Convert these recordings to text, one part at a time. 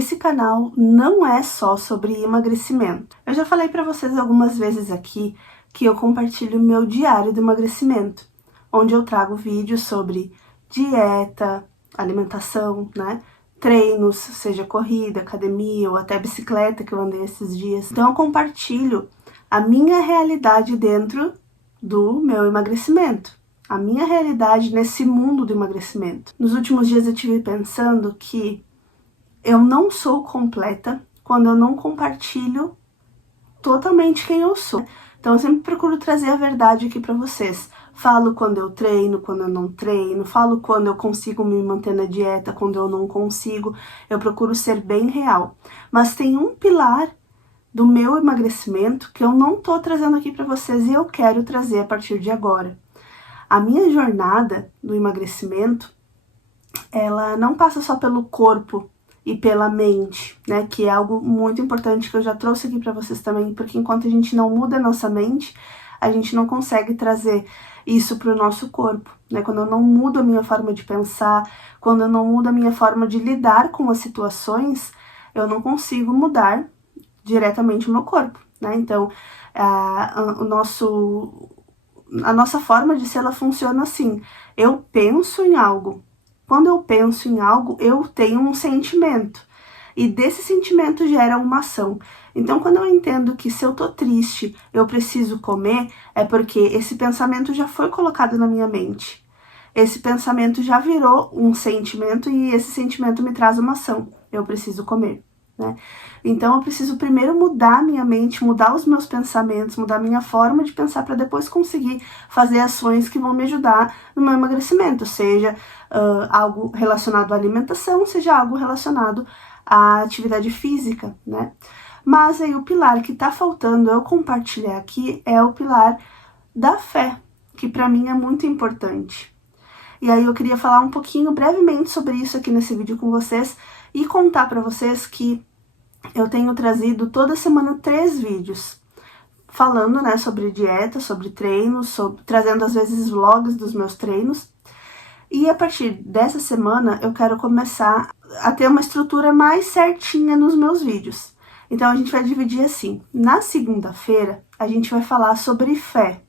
esse canal não é só sobre emagrecimento. Eu já falei para vocês algumas vezes aqui que eu compartilho meu diário do emagrecimento, onde eu trago vídeos sobre dieta, alimentação, né? Treinos, seja corrida, academia ou até bicicleta que eu andei esses dias. Então eu compartilho a minha realidade dentro do meu emagrecimento, a minha realidade nesse mundo do emagrecimento. Nos últimos dias eu estive pensando que eu não sou completa quando eu não compartilho totalmente quem eu sou. Então eu sempre procuro trazer a verdade aqui pra vocês. Falo quando eu treino, quando eu não treino, falo quando eu consigo me manter na dieta, quando eu não consigo. Eu procuro ser bem real. Mas tem um pilar do meu emagrecimento que eu não tô trazendo aqui pra vocês e eu quero trazer a partir de agora. A minha jornada do emagrecimento, ela não passa só pelo corpo e pela mente, né, que é algo muito importante que eu já trouxe aqui para vocês também, porque enquanto a gente não muda a nossa mente, a gente não consegue trazer isso para o nosso corpo, né, quando eu não mudo a minha forma de pensar, quando eu não mudo a minha forma de lidar com as situações, eu não consigo mudar diretamente o meu corpo, né, então a nossa forma de ser, ela funciona assim, eu penso em algo. Quando eu penso em algo, eu tenho um sentimento. E desse sentimento gera uma ação. Então, quando eu entendo que se eu tô triste, eu preciso comer, é porque esse pensamento já foi colocado na minha mente. Esse pensamento já virou um sentimento e esse sentimento me traz uma ação. Eu preciso comer, né? Então, eu preciso primeiro mudar a minha mente, mudar os meus pensamentos, mudar a minha forma de pensar para depois conseguir fazer ações que vão me ajudar no meu emagrecimento, seja algo relacionado à alimentação, seja algo relacionado à atividade física, né? Mas aí o pilar que tá faltando eu compartilhar aqui é o pilar da fé, que para mim é muito importante. E aí eu queria falar um pouquinho brevemente sobre isso aqui nesse vídeo com vocês e contar para vocês que eu tenho trazido toda semana 3 vídeos falando, né, sobre dieta, sobre treinos, trazendo às vezes vlogs dos meus treinos. E a partir dessa semana eu quero começar a ter uma estrutura mais certinha nos meus vídeos. Então a gente vai dividir assim. Na segunda-feira a gente vai falar sobre fé.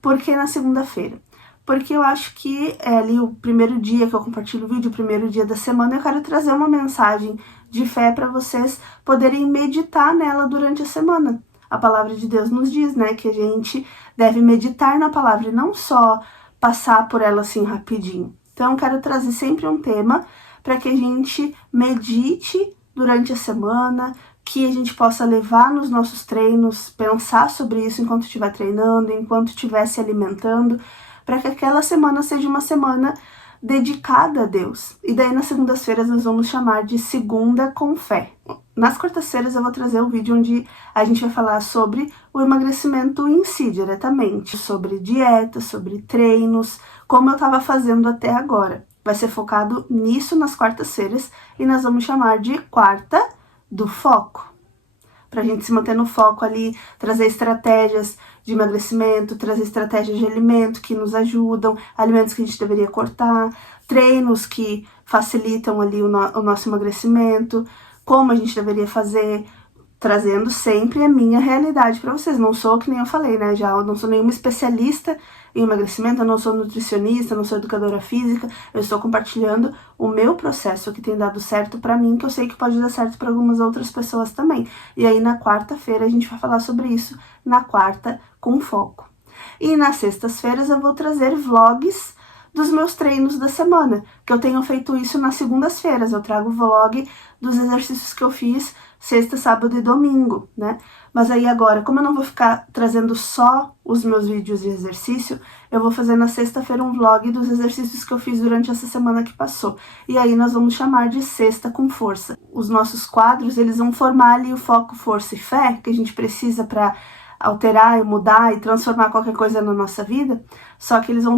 Por que na segunda-feira? Porque eu acho que é ali o primeiro dia que eu compartilho o vídeo, o primeiro dia da semana, eu quero trazer uma mensagem de fé para vocês poderem meditar nela durante a semana. A palavra de Deus nos diz, né, que a gente deve meditar na palavra e não só passar por ela assim rapidinho. Então eu quero trazer sempre um tema para que a gente medite durante a semana, que a gente possa levar nos nossos treinos, pensar sobre isso enquanto estiver treinando, enquanto estiver se alimentando, para que aquela semana seja uma semana dedicada a Deus. E daí nas segundas-feiras nós vamos chamar de segunda com fé. Nas quartas-feiras eu vou trazer um vídeo onde a gente vai falar sobre o emagrecimento em si, diretamente. Sobre dieta, sobre treinos, como eu estava fazendo até agora. Vai ser focado nisso nas quartas-feiras e nós vamos chamar de quarta do foco. Pra gente se manter no foco ali, trazer estratégias de emagrecimento, trazer estratégias de alimento que nos ajudam, alimentos que a gente deveria cortar, treinos que facilitam ali o nosso emagrecimento, como a gente deveria fazer, trazendo sempre a minha realidade para vocês. Não sou, que nem eu falei, né, já, eu não sou nenhuma especialista em emagrecimento, eu não sou nutricionista, não sou educadora física, eu estou compartilhando o meu processo que tem dado certo para mim, que eu sei que pode dar certo para algumas outras pessoas também. E aí na quarta-feira a gente vai falar sobre isso, na quarta com foco. E nas sextas-feiras eu vou trazer vlogs dos meus treinos da semana, que eu tenho feito isso nas segundas-feiras, eu trago vlog dos exercícios que eu fiz sexta, sábado e domingo, né? Mas aí agora, como eu não vou ficar trazendo só os meus vídeos de exercício, eu vou fazer na sexta-feira um vlog dos exercícios que eu fiz durante essa semana que passou. E aí nós vamos chamar de sexta com força. Os nossos quadros, eles vão formar ali o foco, força e fé, que a gente precisa para alterar e mudar e transformar qualquer coisa na nossa vida, só que eles vão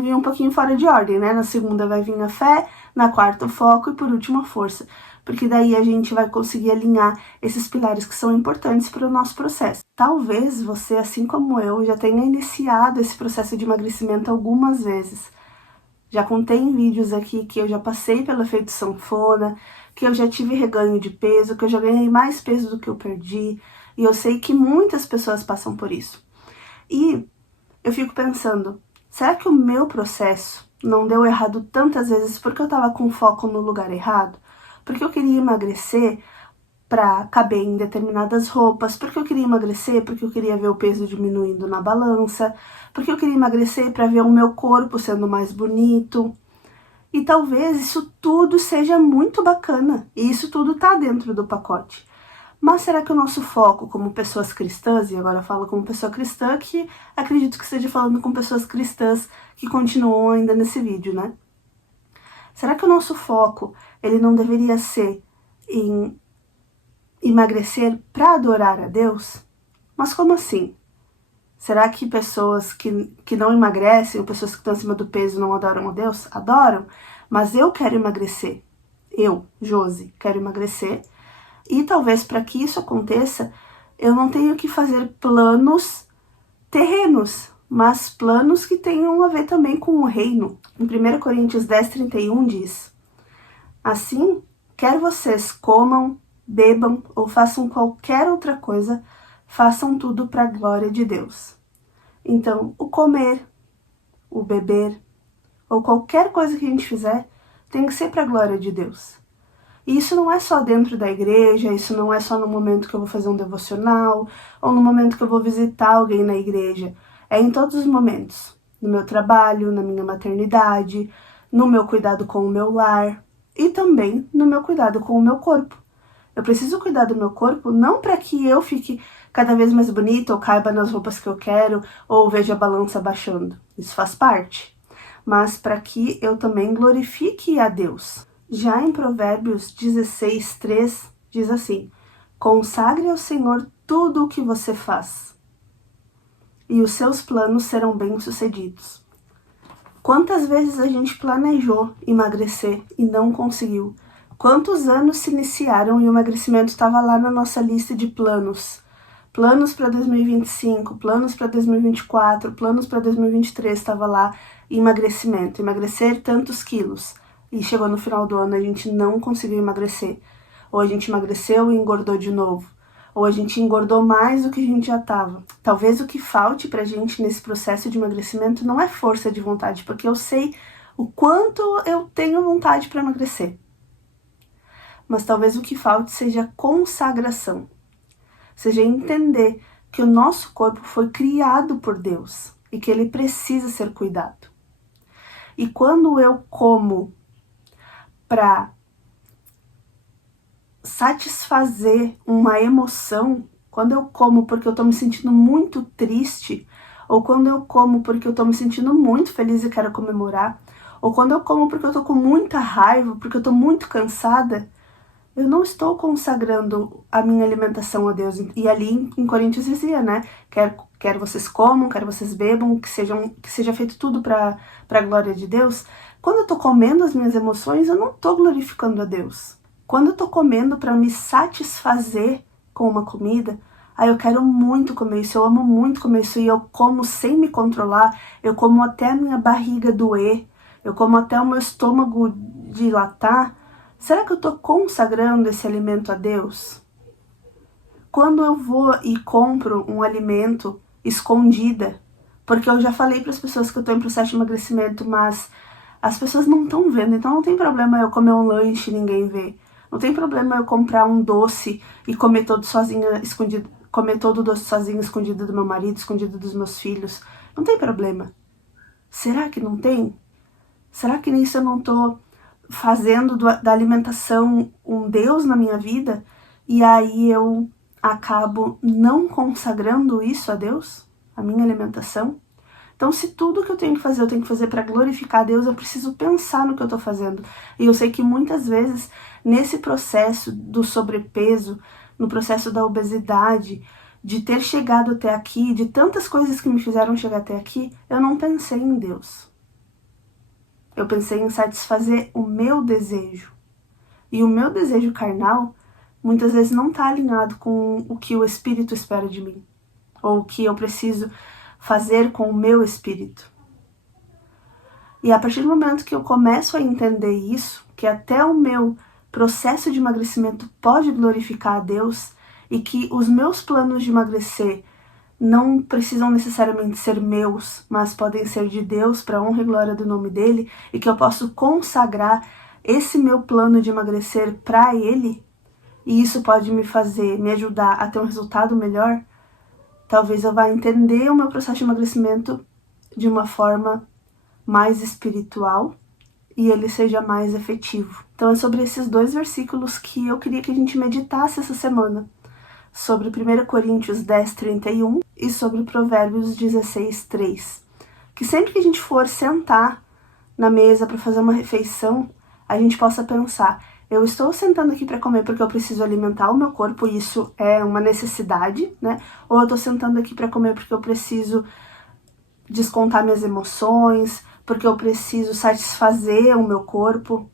vir um pouquinho fora de ordem, né? Na segunda vai vir a fé, na quarta o foco e por último a força, porque daí a gente vai conseguir alinhar esses pilares que são importantes para o nosso processo. Talvez você, assim como eu, já tenha iniciado esse processo de emagrecimento algumas vezes. Já contei em vídeos aqui que eu já passei pelo efeito sanfona, que eu já tive reganho de peso, que eu já ganhei mais peso do que eu perdi, e eu sei que muitas pessoas passam por isso. E eu fico pensando, será que o meu processo não deu errado tantas vezes porque eu tava com foco no lugar errado? Porque eu queria emagrecer para caber em determinadas roupas, porque eu queria emagrecer, porque eu queria ver o peso diminuindo na balança, porque eu queria emagrecer para ver o meu corpo sendo mais bonito. E talvez isso tudo seja muito bacana, e isso tudo tá dentro do pacote. Mas será que o nosso foco como pessoas cristãs, e agora eu falo como pessoa cristã, que acredito que esteja falando com pessoas cristãs que continuam ainda nesse vídeo, né? Será que o nosso foco, ele não deveria ser em emagrecer para adorar a Deus? Mas como assim? Será que pessoas que não emagrecem, ou pessoas que estão acima do peso, não adoram a Deus? Adoram, mas eu quero emagrecer. Eu, Josi, quero emagrecer. E talvez para que isso aconteça, eu não tenho que fazer planos terrenos, mas planos que tenham a ver também com o reino. Em 1 Coríntios 10:31 diz: assim, quer vocês comam, bebam ou façam qualquer outra coisa, façam tudo para a glória de Deus. Então, o comer, o beber, ou qualquer coisa que a gente fizer, tem que ser para a glória de Deus. E isso não é só dentro da igreja, isso não é só no momento que eu vou fazer um devocional, ou no momento que eu vou visitar alguém na igreja. É em todos os momentos. No meu trabalho, na minha maternidade, no meu cuidado com o meu lar e também no meu cuidado com o meu corpo. Eu preciso cuidar do meu corpo não para que eu fique cada vez mais bonita ou caiba nas roupas que eu quero ou veja a balança baixando. Isso faz parte. Mas para que eu também glorifique a Deus. Já em Provérbios 16:3 diz assim: consagre ao Senhor tudo o que você faz, e os seus planos serão bem-sucedidos. Quantas vezes a gente planejou emagrecer e não conseguiu? Quantos anos se iniciaram e o emagrecimento estava lá na nossa lista de planos? Planos para 2025, planos para 2024, planos para 2023, estava lá emagrecimento, emagrecer tantos quilos. E chegou no final do ano, a gente não conseguiu emagrecer. Ou a gente emagreceu e engordou de novo. Ou a gente engordou mais do que a gente já estava. Talvez o que falte pra gente nesse processo de emagrecimento não é força de vontade, porque eu sei o quanto eu tenho vontade para emagrecer. Mas talvez o que falte seja consagração. Seja entender que o nosso corpo foi criado por Deus e que ele precisa ser cuidado. E quando eu como para satisfazer uma emoção, quando eu como porque eu tô me sentindo muito triste, ou quando eu como porque eu tô me sentindo muito feliz e quero comemorar, ou quando eu como porque eu tô com muita raiva, porque eu tô muito cansada, eu não estou consagrando a minha alimentação a Deus. E ali em Coríntios dizia, né? Quer vocês comam, quer vocês bebam, que seja feito tudo para a glória de Deus. Quando eu tô comendo as minhas emoções, eu não tô glorificando a Deus. Quando eu tô comendo para me satisfazer com uma comida, aí eu quero muito comer isso, eu amo muito comer isso, e eu como sem me controlar, eu como até a minha barriga doer, eu como até o meu estômago dilatar. Será que eu estou consagrando esse alimento a Deus? Quando eu vou e compro um alimento escondida, porque eu já falei para as pessoas que eu estou em processo de emagrecimento, mas as pessoas não estão vendo, então não tem problema eu comer um lanche e ninguém ver. Não tem problema eu comprar um doce e comer todo sozinha, escondido, comer todo o doce sozinha, escondido do meu marido, escondido dos meus filhos. Não tem problema. Será que não tem? Será que nisso eu não estou fazendo da alimentação um Deus na minha vida, e aí eu acabo não consagrando isso a Deus, a minha alimentação? Então, se tudo que eu tenho que fazer para glorificar a Deus, eu preciso pensar no que eu estou fazendo. E eu sei que muitas vezes, nesse processo do sobrepeso, no processo da obesidade, de ter chegado até aqui, de tantas coisas que me fizeram chegar até aqui, eu não pensei em Deus. Eu pensei em satisfazer o meu desejo. E o meu desejo carnal, muitas vezes não está alinhado com o que o Espírito espera de mim. Ou o que eu preciso fazer com o meu espírito. E a partir do momento que eu começo a entender isso, que até o meu processo de emagrecimento pode glorificar a Deus e que os meus planos de emagrecer não precisam necessariamente ser meus, mas podem ser de Deus para a honra e glória do nome dele, e que eu posso consagrar esse meu plano de emagrecer para ele, e isso pode me ajudar a ter um resultado melhor, talvez eu vá entender o meu processo de emagrecimento de uma forma mais espiritual e ele seja mais efetivo. Então é sobre esses 2 versículos que eu queria que a gente meditasse essa semana. Sobre 1 Coríntios 10:31 e sobre Provérbios 16:3. Que sempre que a gente for sentar na mesa para fazer uma refeição, a gente possa pensar, eu estou sentando aqui para comer porque eu preciso alimentar o meu corpo, e isso é uma necessidade, né? Ou eu estou sentando aqui para comer porque eu preciso descontar minhas emoções, porque eu preciso satisfazer o meu corpo.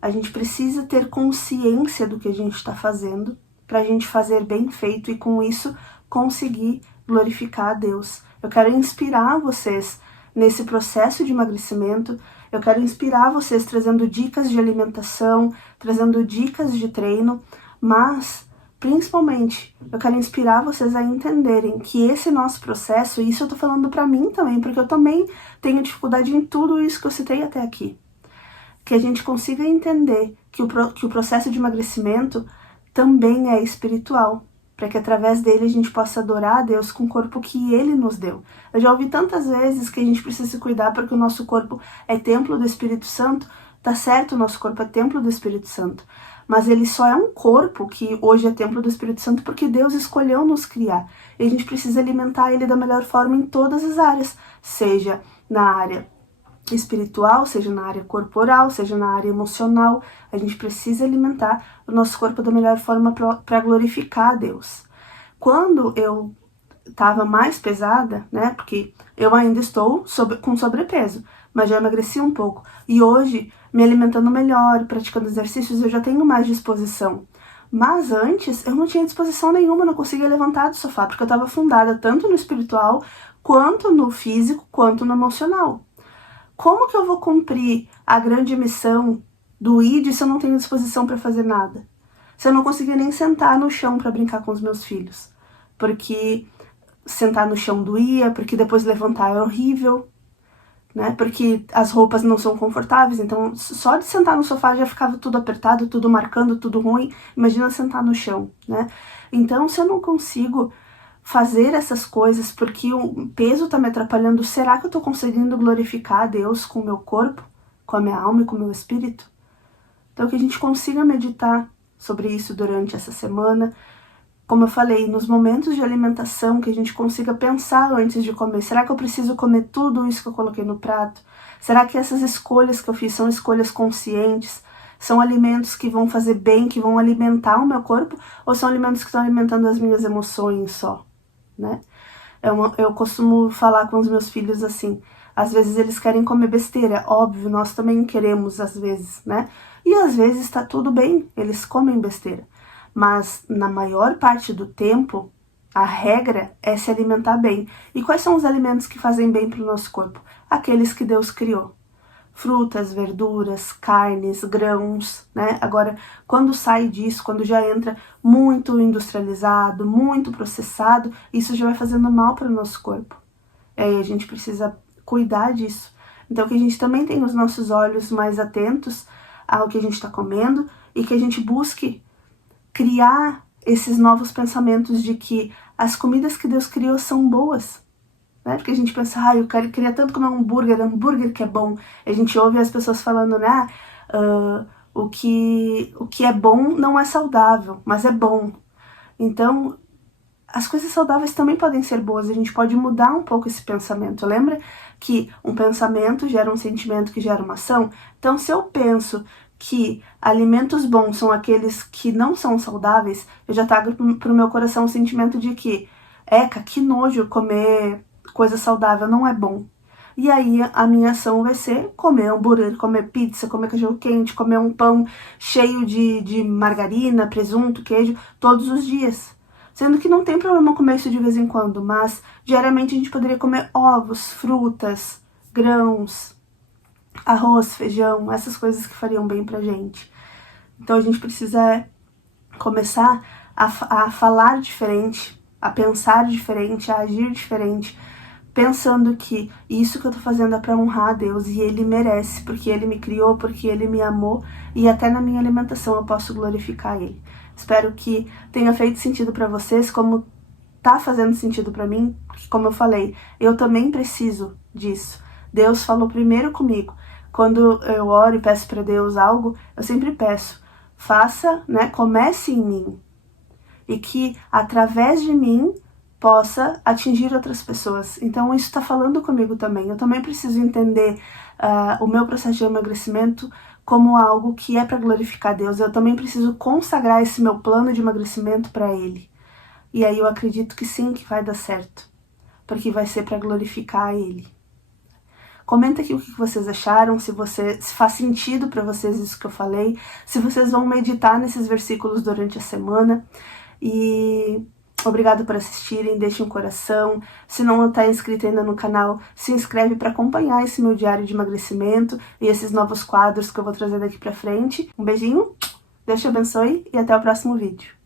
A gente precisa ter consciência do que a gente está fazendo para a gente fazer bem feito e com isso conseguir glorificar a Deus. Eu quero inspirar vocês nesse processo de emagrecimento, eu quero inspirar vocês trazendo dicas de alimentação, trazendo dicas de treino, mas principalmente eu quero inspirar vocês a entenderem que esse nosso processo, e isso eu tô falando para mim também, porque eu também tenho dificuldade em tudo isso que eu citei até aqui, que a gente consiga entender que o processo de emagrecimento também é espiritual, para que através dele a gente possa adorar a Deus com o corpo que Ele nos deu. Eu já ouvi tantas vezes que a gente precisa se cuidar porque o nosso corpo é templo do Espírito Santo. Tá certo, o nosso corpo é templo do Espírito Santo, mas ele só é um corpo que hoje é templo do Espírito Santo porque Deus escolheu nos criar. E a gente precisa alimentar ele da melhor forma em todas as áreas, seja na área espiritual, seja na área corporal, seja na área emocional. A gente precisa alimentar o nosso corpo da melhor forma para glorificar a Deus. Quando eu estava mais pesada, né, porque eu ainda estou com sobrepeso, mas já emagreci um pouco, e hoje, me alimentando melhor, praticando exercícios, eu já tenho mais disposição. Mas antes, eu não tinha disposição nenhuma, não conseguia levantar do sofá, porque eu estava afundada tanto no espiritual, quanto no físico, quanto no emocional. Como que eu vou cumprir a grande missão do ID se eu não tenho disposição para fazer nada? Se eu não conseguir nem sentar no chão para brincar com os meus filhos? Porque sentar no chão doía, porque depois levantar é horrível, né? Porque as roupas não são confortáveis, então só de sentar no sofá já ficava tudo apertado, tudo marcando, tudo ruim. Imagina sentar no chão, né? Então, se eu não consigo fazer essas coisas porque o peso tá me atrapalhando, será que eu tô conseguindo glorificar a Deus com o meu corpo, com a minha alma e com o meu espírito? Então que a gente consiga meditar sobre isso durante essa semana. Como eu falei, nos momentos de alimentação, que a gente consiga pensar antes de comer. Será que eu preciso comer tudo isso que eu coloquei no prato? Será que essas escolhas que eu fiz são escolhas conscientes? São alimentos que vão fazer bem, que vão alimentar o meu corpo? Ou são alimentos que estão alimentando as minhas emoções só? Né? Eu costumo falar com os meus filhos assim, às vezes eles querem comer besteira, óbvio, nós também queremos às vezes, né? E às vezes tá tudo bem, eles comem besteira, mas na maior parte do tempo, a regra é se alimentar bem. E quais são os alimentos que fazem bem para o nosso corpo? Aqueles que Deus criou. Frutas, verduras, carnes, grãos, né? Agora, quando sai disso, quando já entra muito industrializado, muito processado, isso já vai fazendo mal para o nosso corpo. A gente precisa cuidar disso. Então, que a gente também tenha os nossos olhos mais atentos ao que a gente está comendo e que a gente busque criar esses novos pensamentos de que as comidas que Deus criou são boas. Né? Porque a gente pensa, eu queria tanto comer um hambúrguer que é bom. A gente ouve as pessoas falando, né? O que é bom não é saudável, mas é bom. Então, as coisas saudáveis também podem ser boas. A gente pode mudar um pouco esse pensamento. Lembra que um pensamento gera um sentimento que gera uma ação? Então, se eu penso que alimentos bons são aqueles que não são saudáveis, eu já trago pro meu coração o sentimento de que, que nojo comer coisa saudável, não é bom. E aí a minha ação vai ser comer hambúrguer, comer pizza, comer cachorro quente, comer um pão cheio de margarina, presunto, queijo, todos os dias. Sendo que não tem problema comer isso de vez em quando, mas diariamente a gente poderia comer ovos, frutas, grãos, arroz, feijão, essas coisas que fariam bem pra gente. Então a gente precisa começar a falar diferente, a pensar diferente, a agir diferente, pensando que isso que eu tô fazendo é pra honrar a Deus e Ele merece, porque Ele me criou, porque Ele me amou e até na minha alimentação eu posso glorificar Ele. Espero que tenha feito sentido pra vocês, como tá fazendo sentido pra mim, porque como eu falei, eu também preciso disso. Deus falou primeiro comigo. Quando eu oro e peço pra Deus algo, eu sempre peço, faça, né, comece em mim. E que através de mim possa atingir outras pessoas. Então isso está falando comigo também. Eu também preciso entender o meu processo de emagrecimento como algo que é para glorificar Deus. Eu também preciso consagrar esse meu plano de emagrecimento para Ele. E aí eu acredito que sim, que vai dar certo, porque vai ser para glorificar Ele. Comenta aqui o que vocês acharam, se faz sentido para vocês isso que eu falei, se vocês vão meditar nesses versículos durante a semana. E obrigado por assistirem, deixem um coração. Se não está inscrito ainda no canal, se inscreve para acompanhar esse meu diário de emagrecimento e esses novos quadros que eu vou trazer daqui para frente. Um beijinho, Deus te abençoe e até o próximo vídeo.